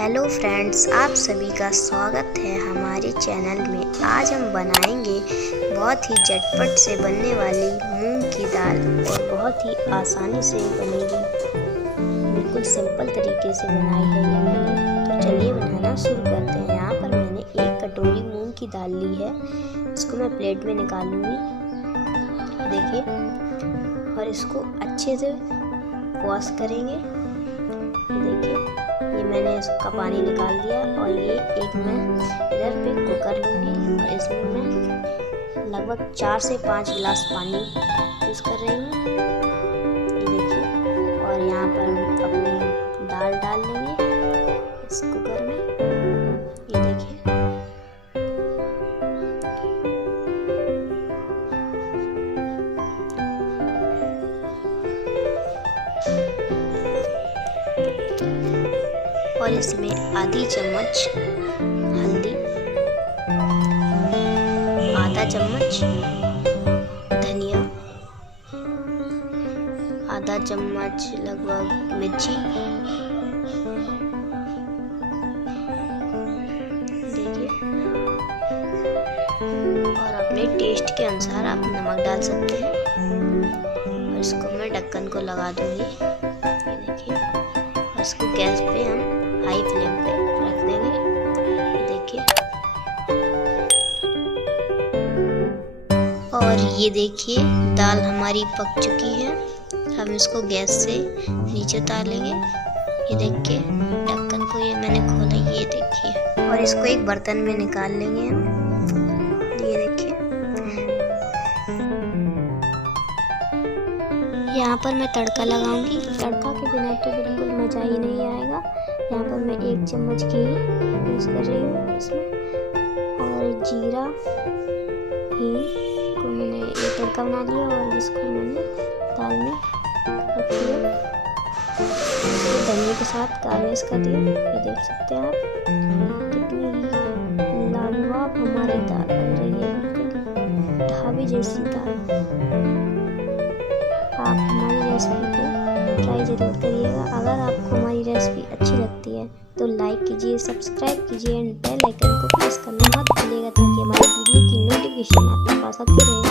Hello friends, आप सभी का स्वागत है हमारे चैनल में। आज हम बनाएंगे बहुत ही झटपट से बनने वाली मूंग की दाल और बहुत ही आसानी से बनेगी। बिल्कुल सिंपल तरीके से बनाई है ये मैंने। तो चलिए बनाना शुरू करते हैं। यहाँ पर मैंने 1 कटोरी मूंग की दाल ली है। इसको मैं प्लेट में निकालूंगी, देखिए, और इसको अच्छे से वॉश करेंगे। देखिए, ये मैंने इसका पानी निकाल दिया और ये एक मैं इधर पे कुकर लूँगी और इसमें मैं लगभग 4 से 5 गिलास पानी यूज़ कर रही हूँ। ये देखिए, और यहाँ पर हम अपनी दाल डाल लेंगे इस कुकर में। ये देखिए, और इसमें आधी चम्मच हल्दी, आधा चम्मच धनिया, आधा चम्मच लगभग मिर्ची, देखिए, और अपने टेस्ट के अनुसार आप नमक डाल सकते हैं। और इसको मैं ढक्कन को लगा दूंगी। ये देखिए, और इसको गैस पे हम हाई फ्लेम पे रख देंगे। देखिए, और ये देखिए, दाल हमारी पक चुकी है। हम इसको गैस से नीचे उतार लेंगे। ये देखिए, ढक्कन को ये मैंने खोला, ये देखिए, और इसको एक बर्तन में निकाल लेंगे हम। ये देखिए, यहाँ पर मैं तड़का लगाऊंगी। तड़का के बिना तो बिल्कुल मज़ा ही नहीं आएगा। यहाँ पर मैं 1 चम्मच घी यूज़ कर रही हूँ इसमें, और जीरा को मैंने ये तड़का बना लिया और इसको मैंने दाल में रख दिया। धनिया के साथ गार्निश कर दिया। ये देख सकते हैं आप कितनी लाजवाब हमारी दाल बन रही है, बिल्कुल ढाबे जैसी दाल। आप हमारी रेसिपी को ट्राई ज़रूर करिएगा। अगर आपको हमारी रेसिपी अच्छी लगती है तो लाइक कीजिए, सब्सक्राइब कीजिए एंड बेल आइकन को प्रेस करना मत भूलिएगा, ताकि हमारी वीडियो की नोटिफिकेशन आपके पास आती रहे।